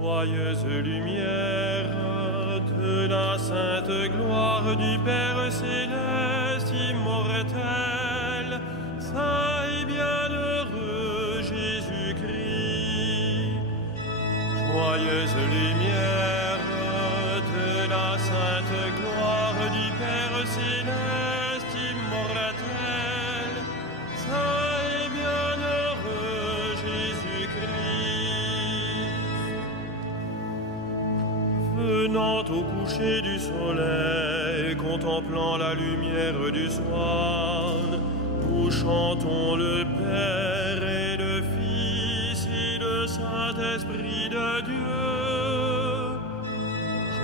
Joyeuse lumière de la sainte gloire du Père céleste immortel, saint et bienheureux Jésus-Christ. Joyeuse lumière de la sainte gloire du Père céleste immortel, saint et bienheureux Jésus-Christ. Venant au coucher du soleil, contemplant la lumière du soir, nous chantons le Père et le Fils et le Saint-Esprit de Dieu.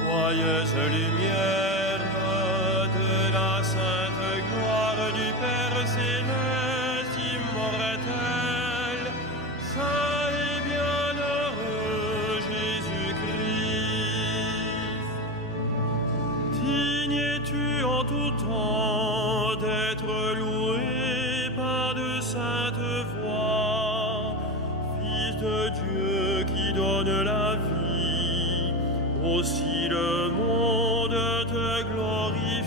Joyeuse lumière de la sainte gloire du Père céleste immortel, saint et bienheureux Jésus-Christ. Digne es-tu en tout temps d'être loué par de saintes voix, Fils de Dieu qui donne la vie, aussi le monde te glorifie.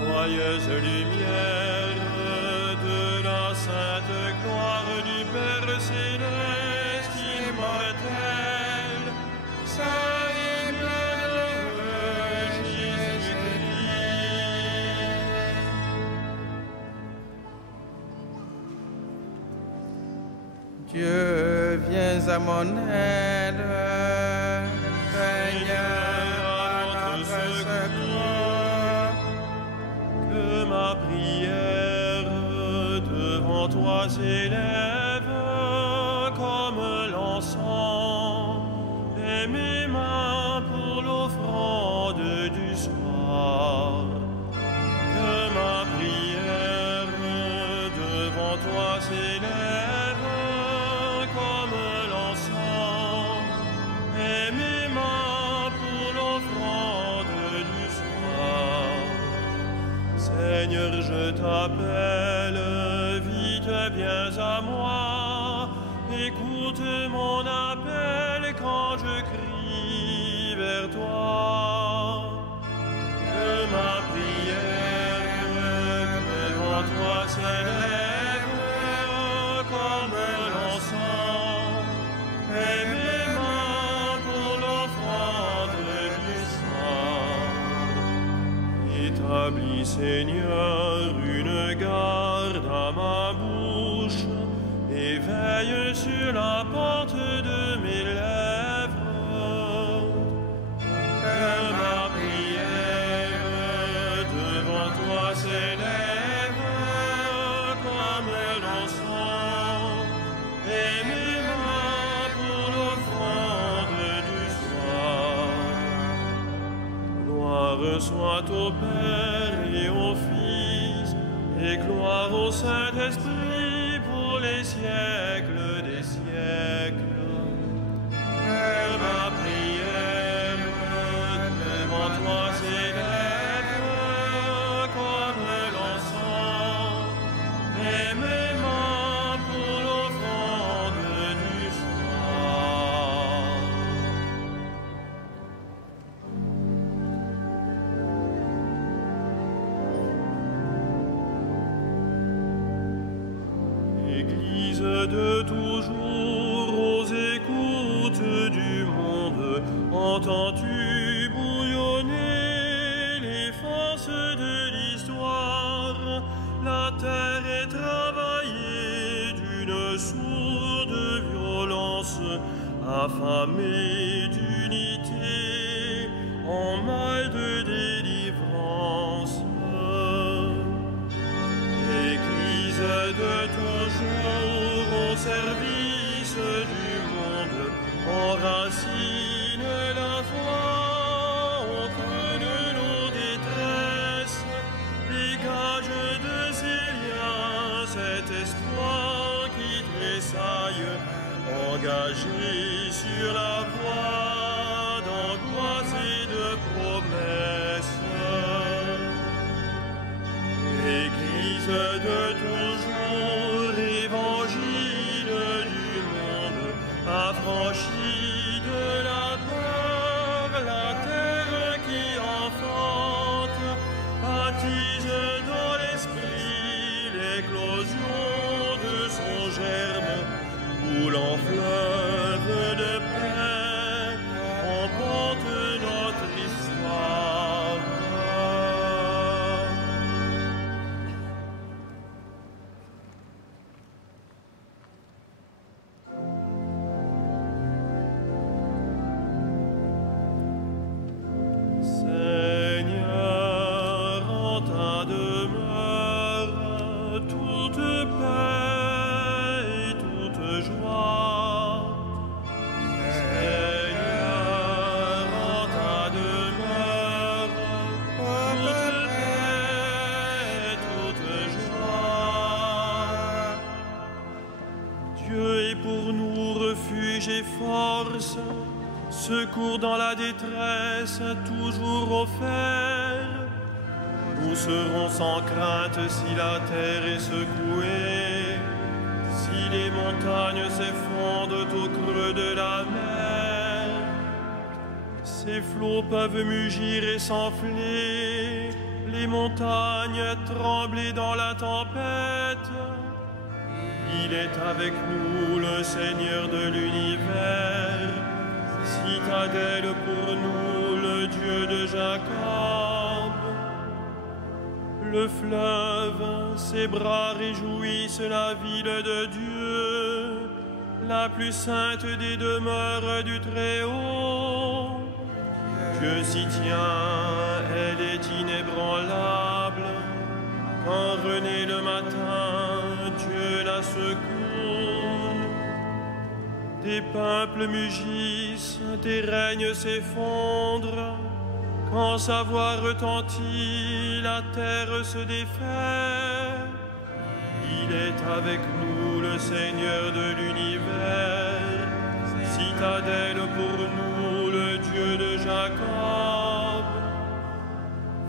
Joyeuse lumière de la sainte gloire du Père céleste immortel, saint et bienheureux Jésus-Christ. Dieu, viens à mon aide, Seigneur, à notre secours. Que ma prière devant toi s'élève comme l'encens, et mes mains pour l'offrande du soir. Que ma prière devant toi s'élève comme l'encens, et mes mains pour l'offrande du soir. Seigneur, je t'appelle, vite viens à moi, écoute mon appel quand je crie vers toi. Que ma prière devant toi s'élève comme l'encens, et mes mains pour l'offrande du soir. Établis, Seigneur, une garde à ma bouche, et veille sur la porte de mes lèvres. Que ma prière devant toi s'élève comme l'encens, et mes mains pour l'offrande du soir. Gloire soit au Père et au Fils, et gloire au Saint-Esprit pour les siècles des siècles. Que ma prière devant toi s'élève comme l'encens, et mes mains pour l'offrande du soir. Église de toujours, aux écoutes du monde, entends-tu bouillonner les forces de l'histoire? La terre est travaillée d'une sourde violence, affamée d'unité, en mal de délivrance. Église de toujours au service du monde, enracine la foi au creux de nos détresses, dégage de ses liens cet espoir qui tressaille, engagé sur la voie d'angoisse et de promesses. Église de toujours, évangile du monde, secours dans la détresse toujours offert. Nous serons sans crainte si la terre est secouée, si les montagnes s'effondrent au creux de la mer. Ces flots peuvent mugir et s'enfler, les montagnes trembler dans la tempête. Il est avec nous, le Seigneur de l'univers, citadelle pour nous, le Dieu de Jacob. Le fleuve, ses bras réjouissent la ville de Dieu, la plus sainte des demeures du Très-Haut. Dieu s'y tient, elle est inébranlable. Quand renaît le matin, Dieu la secoue. Des peuples mugissent, des règnes s'effondrent. Quand sa voix retentit, la terre se défait. Il est avec nous, le Seigneur de l'univers, citadelle pour nous, le Dieu de Jacob.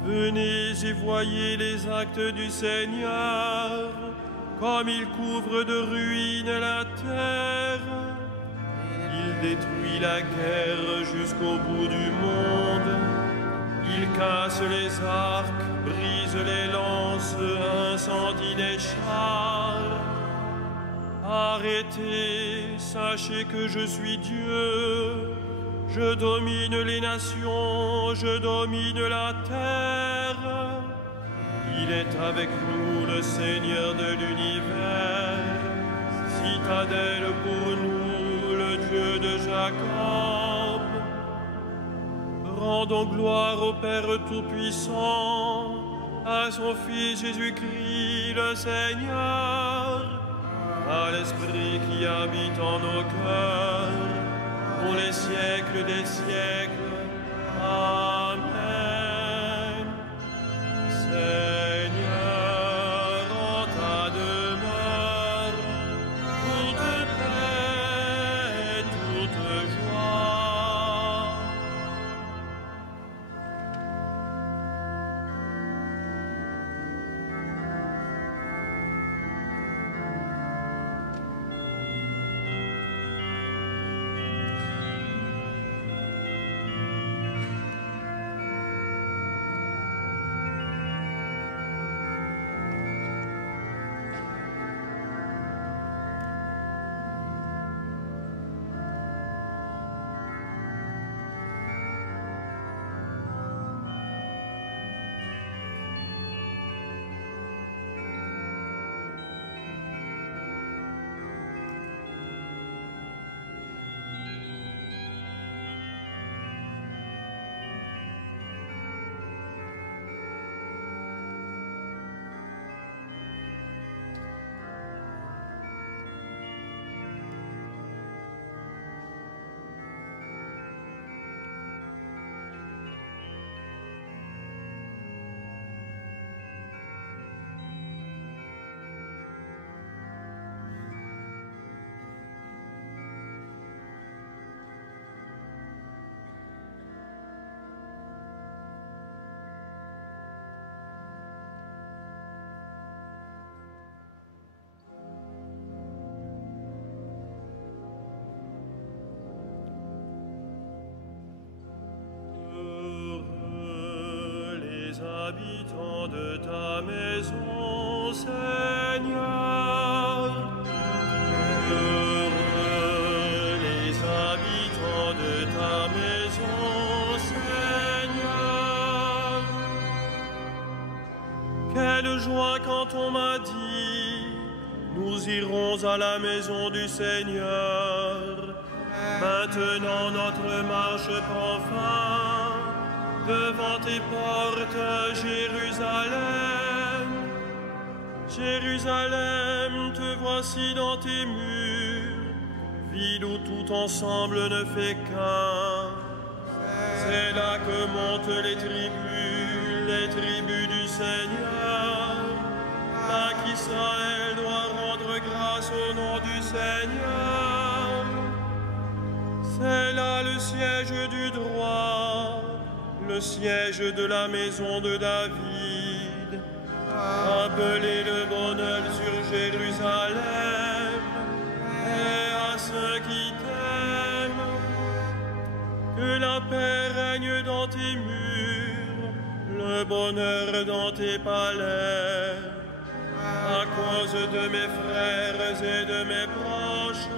Venez et voyez les actes du Seigneur, comme il couvre de ruines la terre. Il détruit la guerre jusqu'au bout du monde. Il casse les arcs, brise les lances, incendie les chars. Arrêtez, sachez que je suis Dieu. Je domine les nations, je domine la terre. Il est avec nous, le Seigneur de l'univers, citadelle pour nous, le Dieu de Jacob. Rendons gloire au Père Tout-Puissant, à son Fils Jésus-Christ, le Seigneur, à l'Esprit qui habite en nos cœurs, pour les siècles des siècles. Amen. Seigneur, en ta demeure, toute paix, toute joie. Habitants de ta maison, Seigneur. Heureux les habitants de ta maison, Seigneur. Quelle joie quand on m'a dit, nous irons à la maison du Seigneur. Maintenant notre marche prend fin. Devant tes portes, Jérusalem. Jérusalem, te voici dans tes murs, ville où tout ensemble ne fait qu'un. C'est là que montent les tribus du Seigneur. Là qu'Israël doit rendre grâce au nom du Seigneur. C'est là le le siège du droit, le siège de la maison de David. Appelez le bonheur sur Jérusalem et à ceux qui t'aiment. Que la paix règne dans tes murs, le bonheur dans tes palais. À cause de mes frères et de mes proches,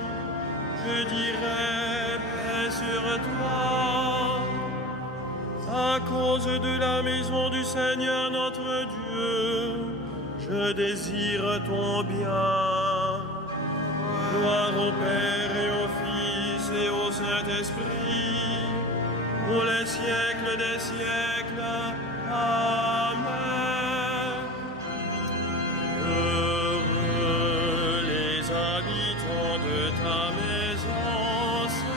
je dirai paix sur toi. À cause de la maison du Seigneur notre Dieu, je désire ton bien. Gloire au Père et au Fils et au Saint-Esprit, pour les siècles des siècles. Amen. Heureux les habitants de ta maison, Seigneur.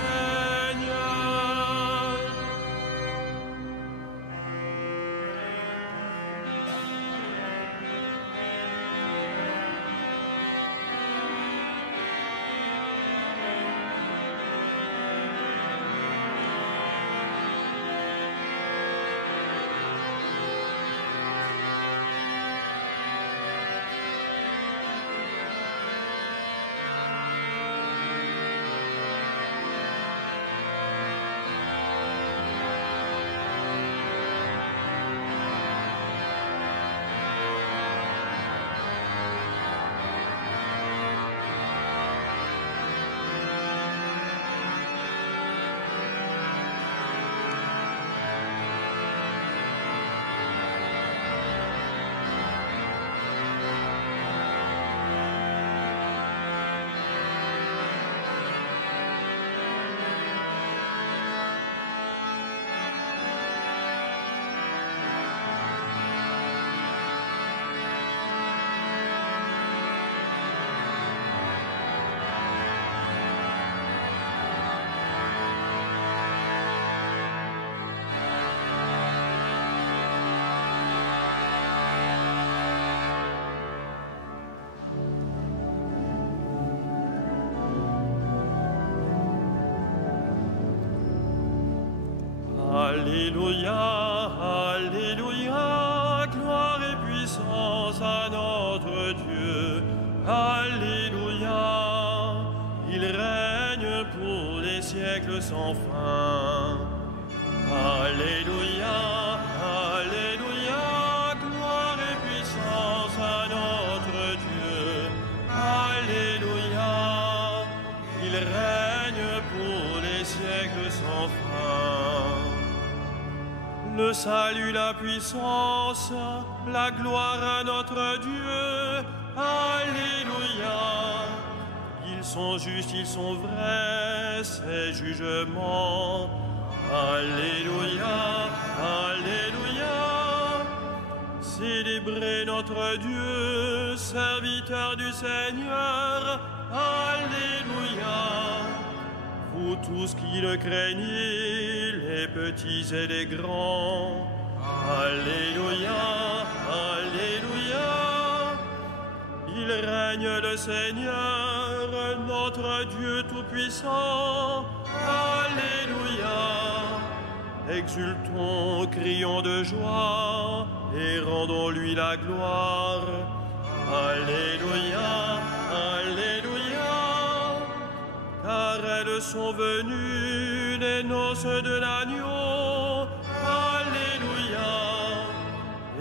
Alléluia, Alléluia, gloire et puissance à notre Dieu. Alléluia, il règne pour les siècles sans fin. Alléluia, Alléluia, gloire et puissance à notre Dieu. Alléluia, il règne pour les siècles sans fin. Le salut, la puissance, la gloire à notre Dieu. Alléluia. Ils sont justes, ils sont vrais, ces jugements. Alléluia, Alléluia. Célébrez notre Dieu, serviteur du Seigneur. Alléluia. Vous tous qui le craignez, les petits et les grands. Alléluia, Alléluia. Il règne le Seigneur, notre Dieu Tout-Puissant. Alléluia. Exultons, crions de joie et rendons-lui la gloire. Alléluia, Alléluia. Car elles sont venues les noces de l'agneau. Alléluia.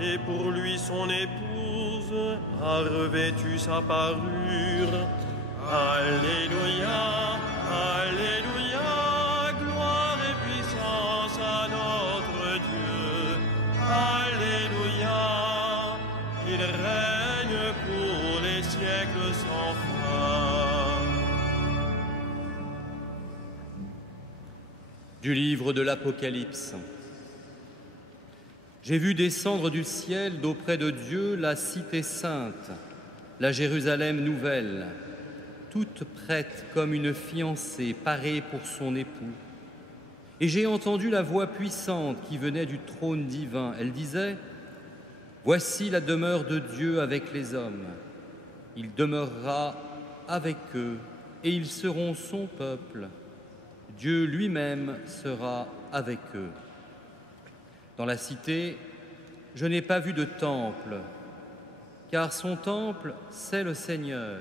Et pour lui son épouse a revêtu sa parure. Alléluia, Alléluia, gloire et puissance à notre Dieu. Alléluia, il règne pour les siècles sans fin. Du livre de l'Apocalypse. J'ai vu descendre du ciel d'auprès de Dieu la cité sainte, la Jérusalem nouvelle, toute prête comme une fiancée parée pour son époux. Et j'ai entendu la voix puissante qui venait du trône divin. Elle disait : Voici la demeure de Dieu avec les hommes. Il demeurera avec eux et ils seront son peuple. Dieu lui-même sera avec eux. Dans la cité, je n'ai pas vu de temple, car son temple, c'est le Seigneur,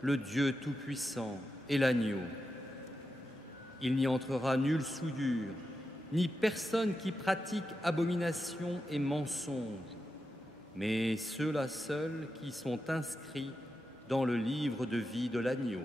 le Dieu Tout-Puissant et l'Agneau. Il n'y entrera nulle souillure, ni personne qui pratique abomination et mensonge, mais ceux-là seuls qui sont inscrits dans le livre de vie de l'Agneau.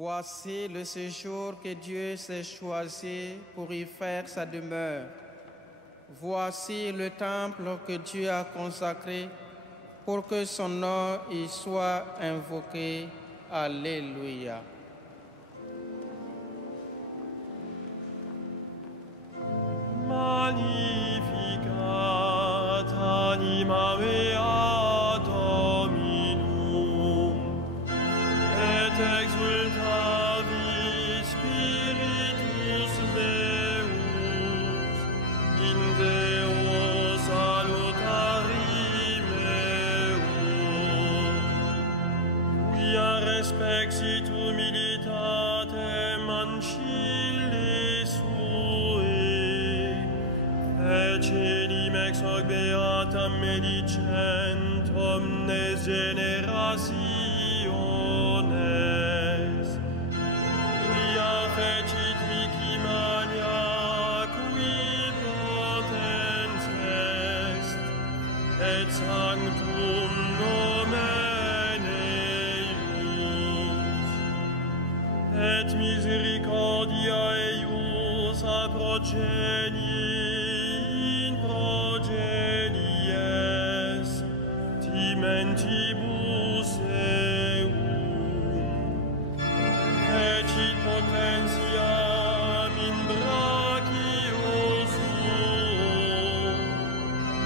Voici le séjour que Dieu s'est choisi pour y faire sa demeure. Voici le temple que Dieu a consacré pour que son nom y soit invoqué. Alléluia. Magnificat anima mea Dominum, et exultavi spiritus meus, in Deo salutari meum, quia respexit humilitatem ancilli sui, et celim ex hoc beatam medicent omnes generationes, quia fecit mihi magna, qui potens est, et sanctum nomen eius, et misericordia eius a progenie in progenies, timentibus eum, fecit potentiam in brachio suo,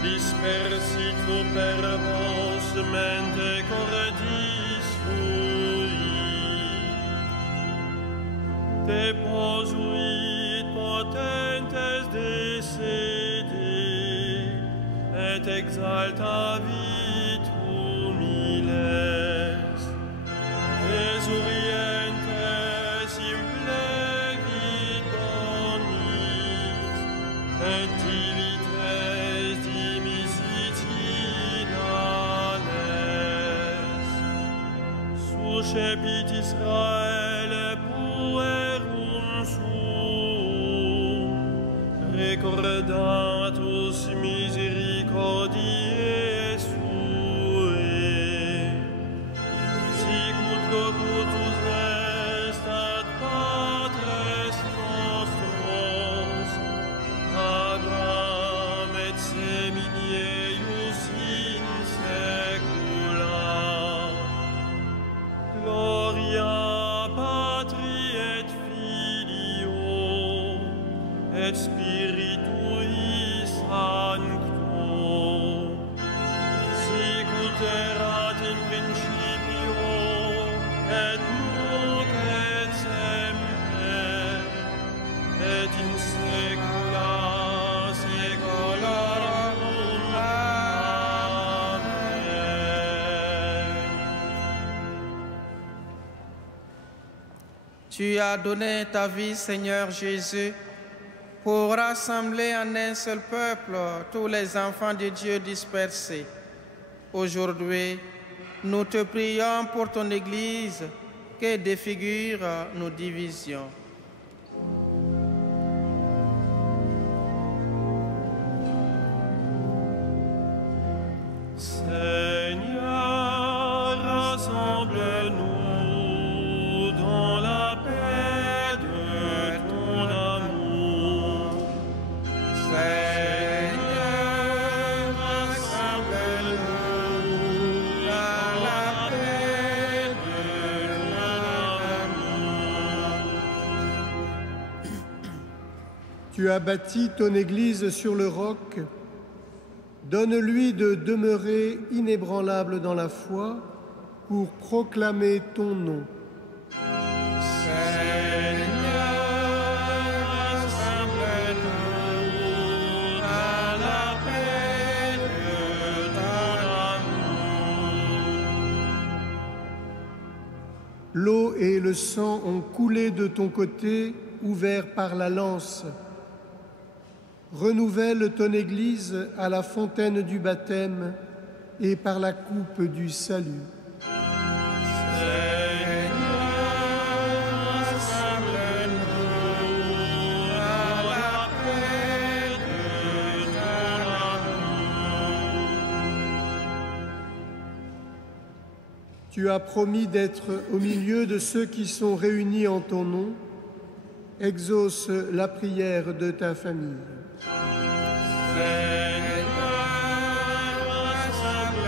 dispersit verbos mente cordis fui, deposuit potentes de sede, et exaltavit humiles, resurrientes implevit bonis, et divites dimissitinales, suscepit Israele puerum suum, recordatus misericordiae suae, sicut locutus est ad patres nostros, Abraham et semini eius in saecula. Gloria Patri et Filio et Spiritui Sancto, sicut erat in principio et nunc et semper et in saecula saeculorum. Amen. Tu as donné ta vie, Seigneur Jésus, pour rassembler en un seul peuple tous les enfants de Dieu dispersés. Aujourd'hui, nous te prions pour ton Église que défigure nos divisions. Seigneur, rassemble-nous dans la paix de ton amour. Seigneur, rassemble-nous dans la paix de ton amour. Tu as bâti ton Église sur le roc. Donne-lui de demeurer inébranlable dans la foi pour proclamer ton nom. Seigneur, rassemble-nous à la paix de ton amour. L'eau et le sang ont coulé de ton côté, ouvert par la lance. Renouvelle ton Église à la fontaine du baptême et par la coupe du salut. Tu as promis d'être au milieu de ceux qui sont réunis en ton nom. Exauce la prière de ta famille. Seigneur, rassemble-nous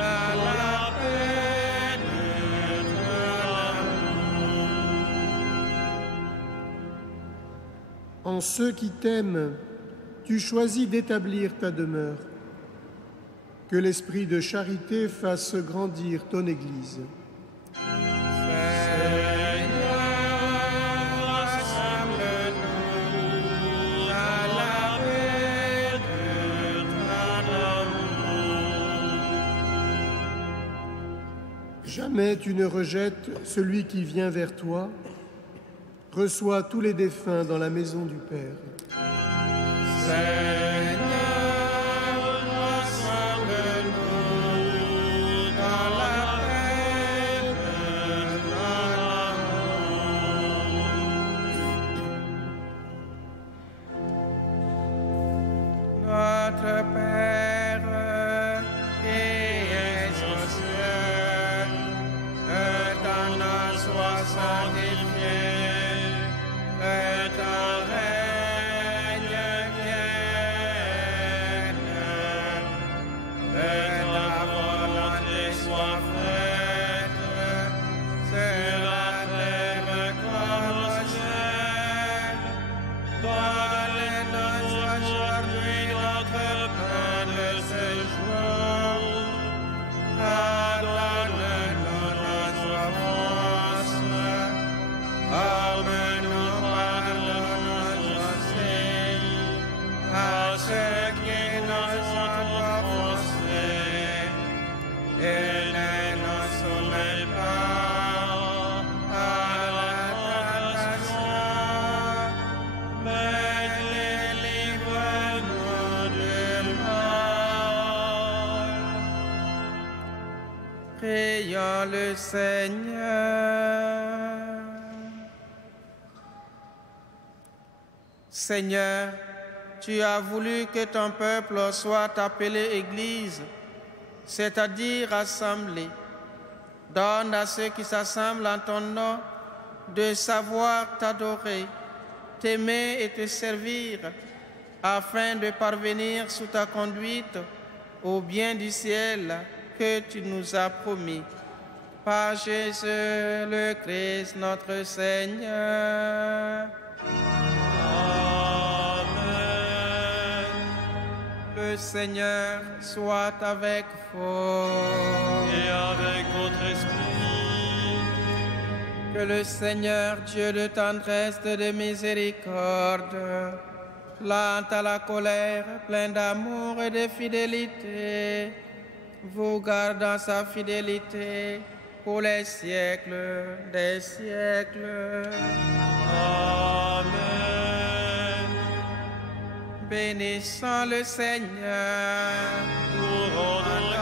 à la paix de ton amour. En ceux qui t'aiment, tu choisis d'établir ta demeure. Que l'esprit de charité fasse grandir ton Église. Jamais tu ne rejettes celui qui vient vers toi. Reçois tous les défunts dans la maison du Père. Seigneur, rassemble-nous dans la paix de ton amour. Notre Père qui es aux cieux, que ton nom soit sanctifié, que ton règne vienne, que ta volonté soit faite sur la terre comme au ciel. Donne-nous aujourd'hui notre pain de ce jour. Pardonne-nous nos offenses, comme nous pardonnons aussi à ceux qui nous ont offensés. Et ne nous soumets pas à la tentation, mais délivre-nous du mal. Prions le Seigneur. Seigneur, tu as voulu que ton peuple soit appelé Église, c'est-à-dire assemblée. Donne à ceux qui s'assemblent en ton nom de savoir t'adorer, t'aimer et te servir, afin de parvenir sous ta conduite au bien du ciel que tu nous as promis. Par Jésus le Christ, notre Seigneur. Le Seigneur soit avec vous. Et avec votre esprit. Que le Seigneur, Dieu de tendresse et de miséricorde, lent à la colère, plein d'amour et de fidélité, vous garde dans sa fidélité pour les siècles des siècles. Amen. Bénissons le Seigneur. Pour rendre